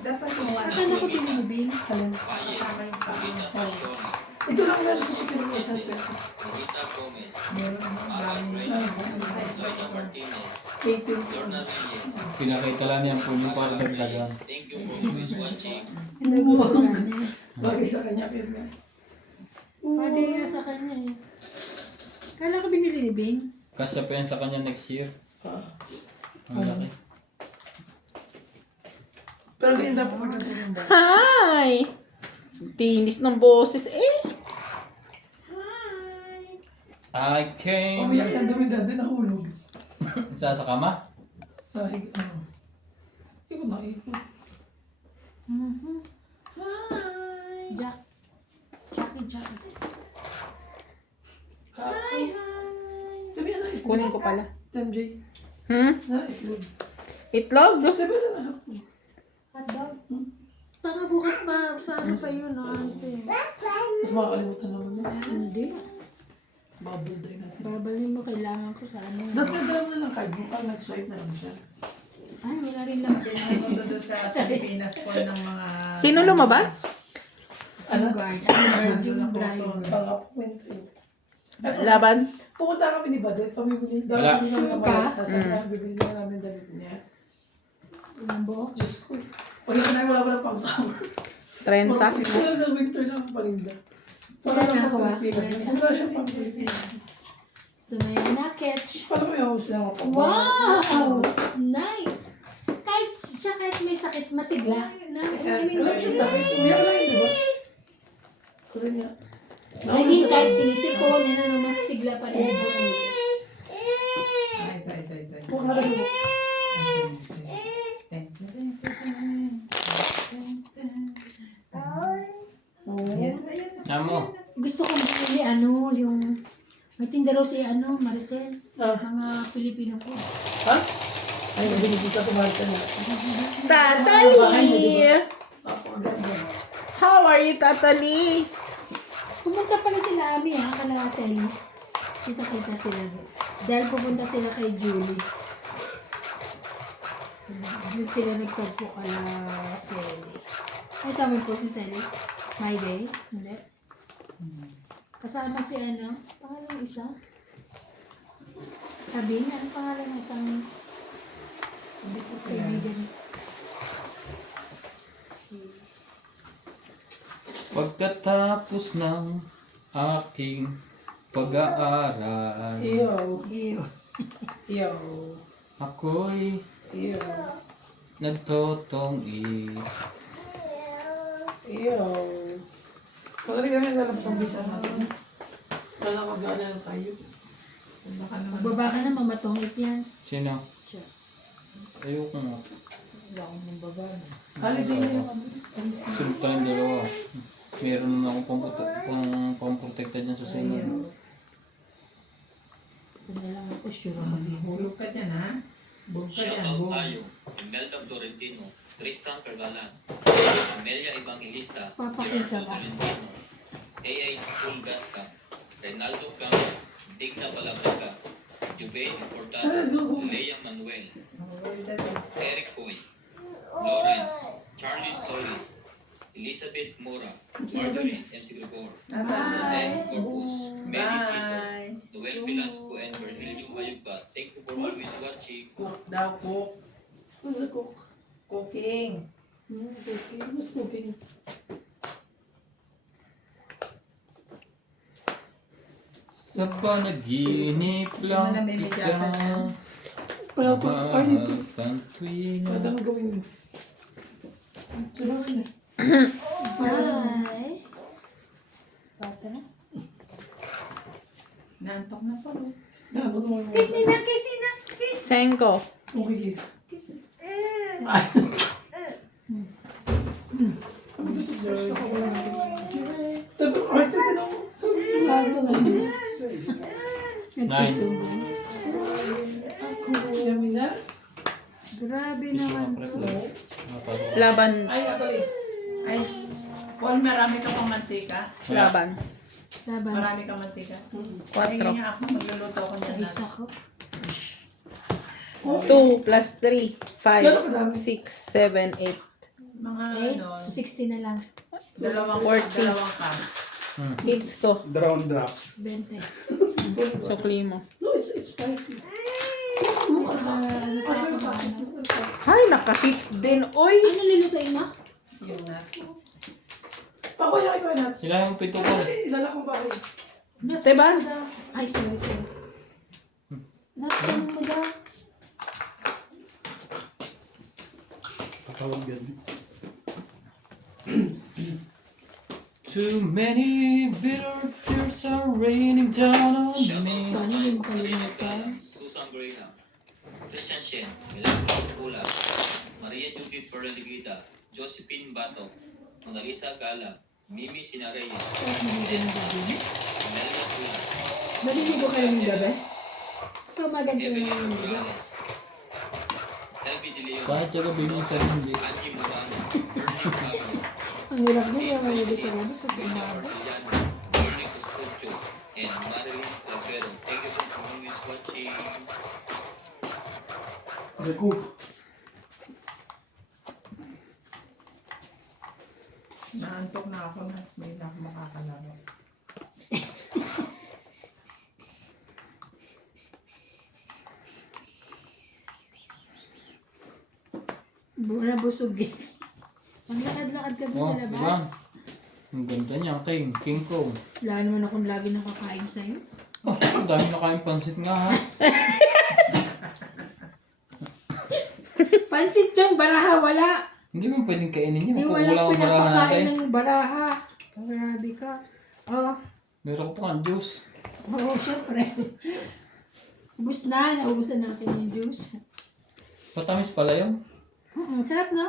Dapat yung one. Akala ko tinubing. Alin. Paye, Rita Passion, Ito lang meron sa pinag-usapan. Rita Gomez, Meron ang Aras dami. Reyna, Loida Martinez, 18. Lorna Reyes. Pinakita lang yan po yung para dagdagan. Thank you for always watching. Hindi gusto namin. Bagay sa kanya, pero nga. Bagay nga sa kanya eh. Kala ko binili ni Bing. Kasya pa yan sa kanya next year. Ah. Ang laki. Pero ganyan dapat magkasa yung ba? Hi! Tinis ng boses eh. I came. Umiyak yan, dumi-dati nahulog. Sa kama? Sa hig... ano. Ikot na, ikot. Jack. Jackie. Hi! Sabi na itlog. Kunin ko pala. MJ. Na itlog. Itlog? Sabi na na. Hotdog. Baka bukas pa, saan pa yun, ante? Mas makakalimutan naman yun. Hindi. Bubble day natin. Babalin mo, kailangan ko sa ano. Dati nagdala mo na lang card mo. Nag-swipe na lang siya. Ay, wala rin lang. Pinag-undo doon sa Pilipinas po ng mga... Sino lumabas? Ano guard? Ano guard yung driver? Pang-appoint yun. Laban? Pumunta kami ni Badet. Pamibili. Wala. Dami kami naman Ka? naman. Sabi namin, bibili na namin damit niya. Ilang buhok? Diyos ko. Wala na wala pa na pang summer. 30. Wala na winter na ang paninda. Wala na ako, ah. Pilipinas. Wala siya pang Pilipinas. Ito na yung na-catch. Paano mo yung sila mo? Wow! Nice! Kahit may sakit, masigla. Na, I mean, Wala siya sakit. Umiyak lang yun, diba? Kasi niya. I mean, kahit sinisipon, sigla pa rin. Ay. Huwag na kayo. Amo. Gusto kong bumili, yung... May tinda raw si, Maricel. Ah. Mga Pilipino ko. Ha? Ay, binibita ko Marta na. Tatali! Ako, ang ganda. How are you, Tatali? Pumunta pala sila, Ami, kala Sally. Kita-kita sila. Dahil pupunta sila kay Julie. Doon sila nagtagpo kala Sally. Ay, tama po si Sally. My Day? Hindi. Kasama si pangalan isa? Sabi niya, ang pangalan ng isang kaibigan. Pagkatapos ng aking pag-aaral, Iyo. ako'y Iyo. nagtotongi. Iyo. Magaling kami nalabas ang bisa natin. Wala mag-gana lang tayo. Baka naman. Magbaba ka na, mamatongit yan. Sino? Ayoko nga. Wala akong mababa na. Holiday na yung kami. Sunod tayong dalawa. Meron naman akong pang-protecta dyan sa sunod. Ito na lang ako, sure ako dito. Hulog ka dyan, ha? Bug ka dyan, Shoutout bug. tayo, Imelda Florentino, Tristan Pergalas, Amelia Evangelista, Papakita Gerardo ba? Tolentino, A.I. Pulgasca, Reynaldo Camp, Digna Palabraga, Jubain Importado, Lea Manuel, Eric Coy, Lawrence, Charlie Solis, Elizabeth Mora, Marjorie M. Sigregor, Odette Corpus, Mary Piso, Noel Velasco, and Virgilio Mayugba. Thank you for always watching. Cook daw, cook. Ano sa cook? Cooking. Cooking. Mas cooking. Sa panaginip lang kita. Wala ko. Ay, dito. Mahatang tuwing Madang gawin mo. Tuloy na. Bye! Bata na. Naantok na pa, oh. Dapat mo yung... Kiss nina, kiss nina, kiss! Senko. Okay, kiss. Ay. Ano gusto niya? Sabi ko, ay, tignan mo. Sabi Nagsusubo. Yummy na. Grabe Gusto naman nga to. prep. Mapasok. Laban. Ay, natuloy. Ay, Paul, marami ka pang mantika. Laban. Laban. Marami kang mantika. Quatro. Hingi nga ako, magluluto ako Sa ng isa ko. 2 plus 3. 5, Gano'n kadami? 6, 7, 8. mga 8. ano, So 60 na lang. dalawang 40. cup. Hits ko. Drone drops. 20. Sukli mo. No, it's spicy. Ano pa ako ano? Ay, naka-hits din. Uy! Ano lulutuin mo? Yung nuts. Pakuya kayo nuts. Sila yung pito ko. Ilala kong pakuya. Nuts Diba? mo daw. Ay, sorry. Nuts mo daw. Patawag yan. Too many bitter tears are raining down on me. Sana hindi mo kalimutan. Susan Graham, Christian Shen, Milagros Pula, Maria Judith Perligita, Josephine Bato, Mona Lisa Gala, Mimi Sinaraya, Melia Pula, Naliligo kayo ng gabi? So, maganda Evelyn yung ligo. Morales, LB De Leon, Kahit sa gabi minsan hindi. Angie Morana, Ernie Cabo, Ang hirap din yung maligo sa gabi pag William umaga. Orteliano, Bernie Cuscucho, and Marilyn Clavero. Thank you for always watching. Recoup. Naantok na ako na. May na ako makakalaro. Busog eh. Maglakad-lakad ka ba Oh, sa diba? labas? Ang ganda niya, King. King Kong. Wala naman akong lagi nakakain sa'yo. Oh, ang dami nakain pansit nga ha. Pansit dyan, baraha, wala. Hindi mo pwedeng kainin niya. Hindi Makukulang wala ang marahan pinapakain natin. ng baraha. Grabe ka. Oh, Meron ko pa nga juice. oo, syempre. Ubus na, naubusan natin yung juice. Matamis pala yun. Sarap na.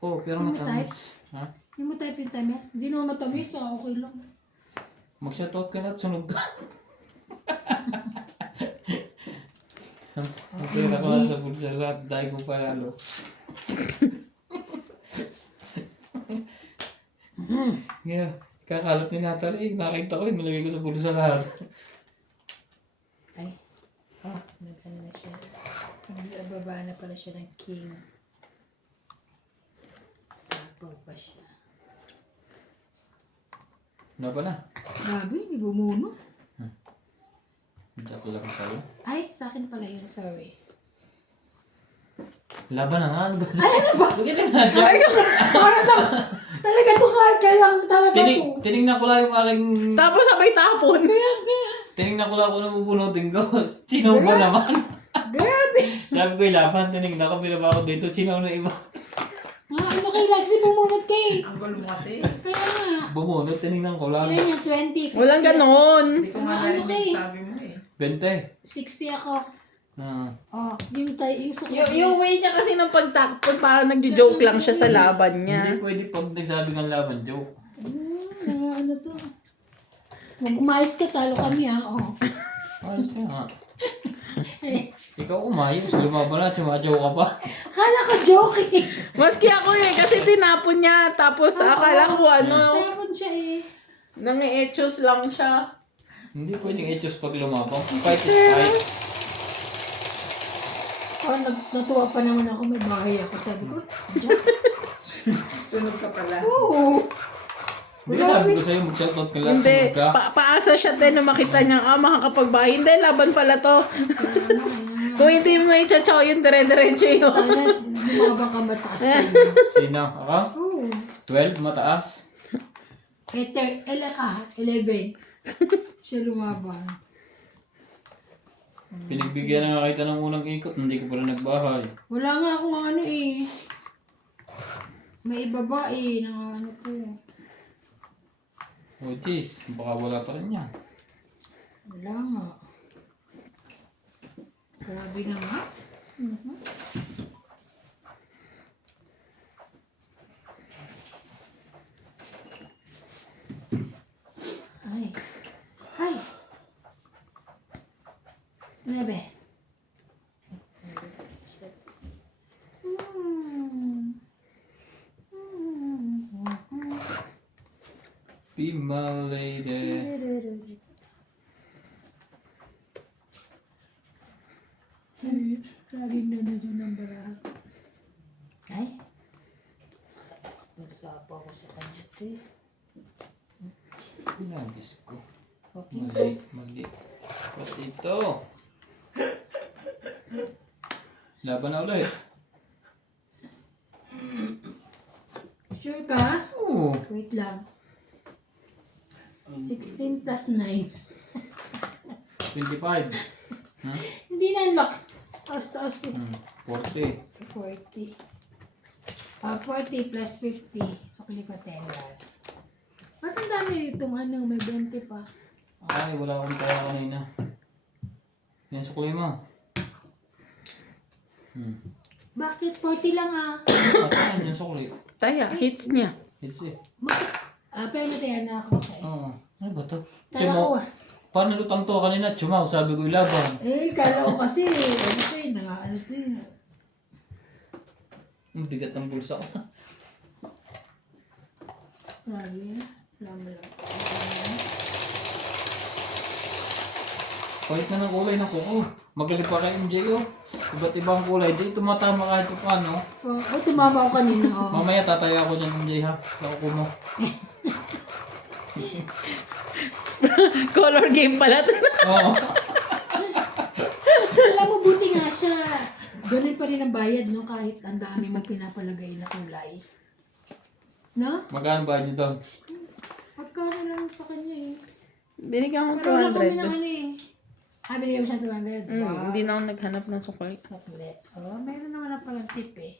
Oh, pero Hindi mo matamis. Ha? Hindi mo tayo pintamis. Hindi naman matamis, so okay lang. Mag-shoutout ka na at sunog ka. Ang pera ko nga sa bulsa lahat. Dahil ko pa lalo. Yeah. Kakalap ni Natalie. Nakita ko yun. Nilagay ko sa bulsa lahat. Ay. Oh, nag-ano na siya. Nagbaba na pala siya ng king. Sabaw pa siya. Ano ba na? Grabe, may bumuno. Jack lang tayo. Ay, sa akin pala yun, sorry. Laban na nga. Ano ba? Ay, ano ba? Bakit yung na-jack? Parang talaga to kailangan talaga to. Tinignan ko lang yung aking... Tapos sabay tapon. Kaya, Tinignan ko lang kung ano bubunutin ko. Sino ba naman? grabe. Sabi ko yung laban. Tinignan ko. Binaba ko dito. Sino na iba? Ano kay Lexi bumunot kay? Ang gulo mo kasi. Kaya nga. Bumunot. Tinignan ko lang. Ilan niya? 20, 60. Walang ganon. Hindi ko nga Ano narinig kay? sabi mo eh. 20. 60 ako. Ah. Oh, yung suko. Yung way niya kasi ng pagtakpon, parang nagjo-joke lang siya sa laban niya. Hindi pwede pag nagsabi ng laban. Joke. Ano to? Kung umayos ka, talo kami ha. Oh. Ayos nga. Ikaw umayos. Lumaban na. Chumajaw ka pa. Akala ko joke eh. Maski ako eh, kasi tinapon niya. Tapos akala ko Tapon siya eh. nangi-etchos lang siya. Hindi pwedeng etos pag lumabang. Fight is fight. Oh, natuwa pa naman ako. May bahay ako. Sabi ko, Sunog ka pala. oo. Hindi sabi ko sa'yo. Mag-shoutout ka lang. Hindi, Sunod ka. paasa siya din na makita niya, makakapagbahay. Hindi, laban pala to. Kung hindi mo i-chow yung dire-diretso yun. Sana bumaba ka mataas ka. Sino? Ako? Oo. 12 mataas. Ela ka, 11. Siya lumabang. Pinagbigyan na nga kita ng unang ikot. Hindi ko pala nagbahay. Wala nga akong ano eh. May ibaba eh. Nang ano ko. Oh jeez. Baka wala pa rin yan. Wala nga. Grabe na nga. Ay. 9. Be my lady. Laging na dyan ng baraha. Ay. Masapa ko sa kanya, te. Wala, Diyos ko. Okay. Mali. Ba't ito? Laban na ulit. Sure ka? Oo. Wait lang. 16 plus 9. 25. Ha? Hindi na unlock. Taas. 40. 40. 40 plus 50. Sukli ko 10 lang. Ba't ang dami dito? May 20 pa. Ay, wala akong kaya kanina. Yan, suklay mo. Bakit? 40 lang ah. At yan, yung suklay. Taya, hits niya. It's it. Bakit? Pero natayan na ako. Okay. Oo. Ano ba to? Kala ko Chumaw. Parang nalutang to kanina. Chumaw, sabi ko ilaban. kala ko kasi, ano to yun. Ang bigat ng bulsa ko. Grabe. Lama lang. Palit na ng kulay ng kuko. Magaling pa kay MJ oh. Iba't ibang kulay. Di tumatama kahit paano. Tumama ako kanina. Mamaya tataya ako dyan MJ ha. Sa kuko mo. Color game pala. Oo. Alam mo, buti nga siya. Ganun pa rin ang bayad, no? Kahit ang dami mong pinapalagay na kulay. No? Magkano ba dyan doon? Pagkano lang sa kanya eh. Binigyan ko Pero wala kami 200. ng ano eh. Binigyan mo siya 200. Hindi na ako naghanap ng sukli. Sakli. Mayroon naman na palang tip eh.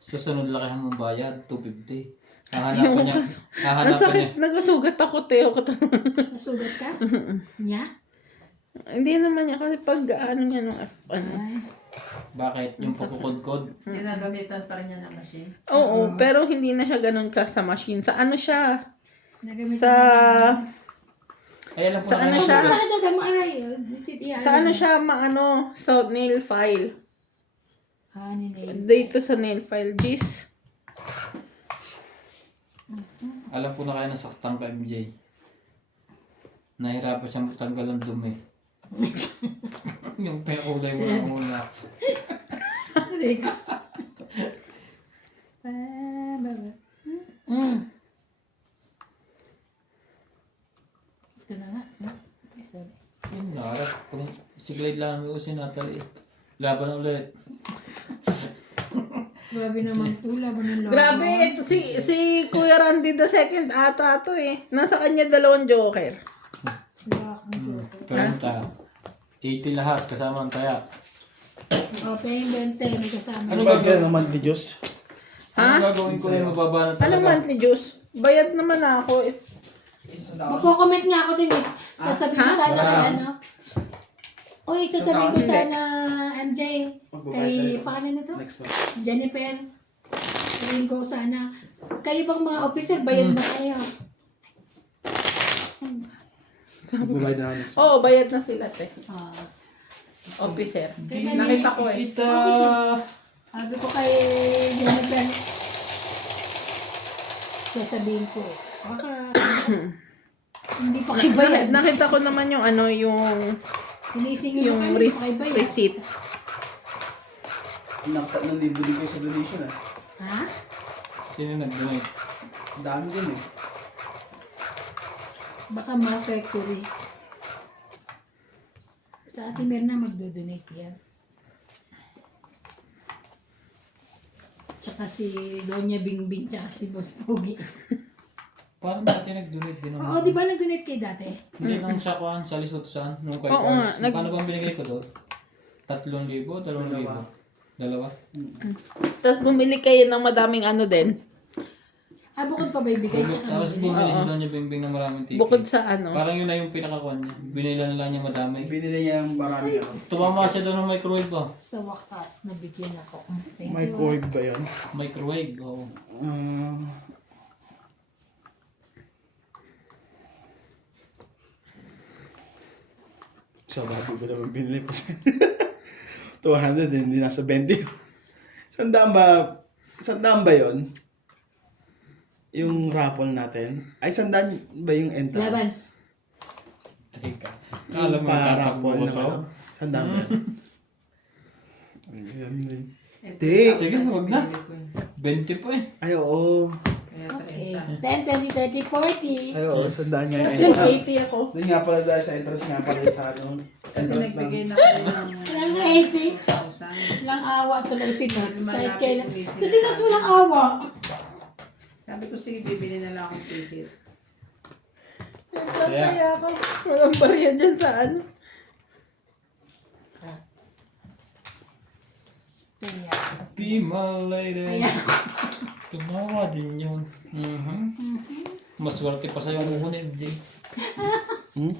Susunod lakihan mong bayad. 250. Yung Hahanapan niya. Ang Hahanapan niya. sakit, nagsugat ako, Teo. Nasugat ka? Nya? Hindi naman niya kasi pag ano niya nung ano. Ay. Bakit? Yung pagkukod-kod? Ginagamitan pa rin niya ng machine. Oo, pero hindi na siya ganun ka sa machine. Sa ano siya? Nagamit Sa Ay, alam ko Sa na ano kayo. siya? Sakit daw sa mga aray. sa ano siya maano sa nail file. Ninay. Dito sa nail file, Gis. Alam ko na kaya nasaktan ka MJ. Nahirapan siyang tanggal ang dumi. Yung kulay mo na muna. Aray ko. Baba. Ito na nga. Ay, sorry. Yung narap. Pag siglide lang mo si Natalie. Laban na ulit. Grabe naman to. Laban ng laban. Grabe, ito si Kuya Randy the second ata to eh. Nasa kanya 2 joker. Sila akong joke. Perunta. 80 lahat kasama ang taya. Paying 20. May kasama. Ano Ano ba yan naman ni Diyos? Ano gagawin ko yung mababa na Ano talaga? monthly juice? Bayad naman ako eh. Magko-comment nga ako din. Sasabihin ko sana kay ano. Uy, sasabihin ko sana MJ. Kay pangalan nito? Next month. Jennifer. Sabihin ko sana. Kayo bang mga officer, bayad na kayo? Magbabayad na ako next month. Oo, bayad na sila te. Officer. Kaya Nakita ko eh. Kita! Sabi ko kay Jennifer. Sasabihin ko. Baka hindi pa kayo bayad. Nakita ko naman yung ano, yung Sinisingil yung kayo, hindi pa kayo bayad. receipt. Nang bibili kayo sa donation ah. Ha? Sino nag-donate? Ang dami din eh. Baka ma-factory. Sa atin meron na magdo-donate yan. Tsaka si Doña Bingbing tsaka si Boss Pogi. Parang dati nag-donate din Oo, ako. di ba nag-donate kayo dati? Hindi lang sa kuhan, sa Lesotho saan? Nung kay Oo nga, Pars. Paano bang binigay ko doon? 3,000? 2,000? Dalawa? Tapos bumili kayo ng madaming ano din. Bukod pa ba ibigay? Tapos bumili si Doña Bingbing ng maraming ticket. Bukod sa ano. Parang yun na yung pinakakuhan niya. Binila na lang niya madami. Binili niya yung marami ako. Tumama siya doon ng microwave ba? Sa wakas, nabigyan ako. Thank you. Microwave ba yun? Microwave, oo. So, bago ko naman binili pa siya. 200, hindi nasa 20. Sandaan ba yun? Yung raffle natin? Ay, sandaan ba yung Laban. entrance? Teka. Yung Alam mo pa-raffle natatakbo na ko to? ano? Sandaan ba yun? Ang ganda. Ito, Di. Sige, huwag na. binili ko yun. 20 po eh. Ay, oo. Kaya Okay. 30. 10, 20, 30, 40. Ay, oo. Sandaan nga yung Kasi entrance. 80 ako. Doon nga pala dahil sa entrance nga pala sa ano. Kasi Entrance nagbigay ng... na kayo ng Walang 80. 1,000. Walang awa tuloy si Nats. Kahit Malapit kailan. tuloy sila Kasi Nats sa walang awa. Sabi ko, sige, bibili na lang akong ticket. Kaya ako. Walang bariya dyan sa ano. Be my lady. Ayan. Tumawa din yun. Maswerte pa sa'yo ang MJ. Hmm?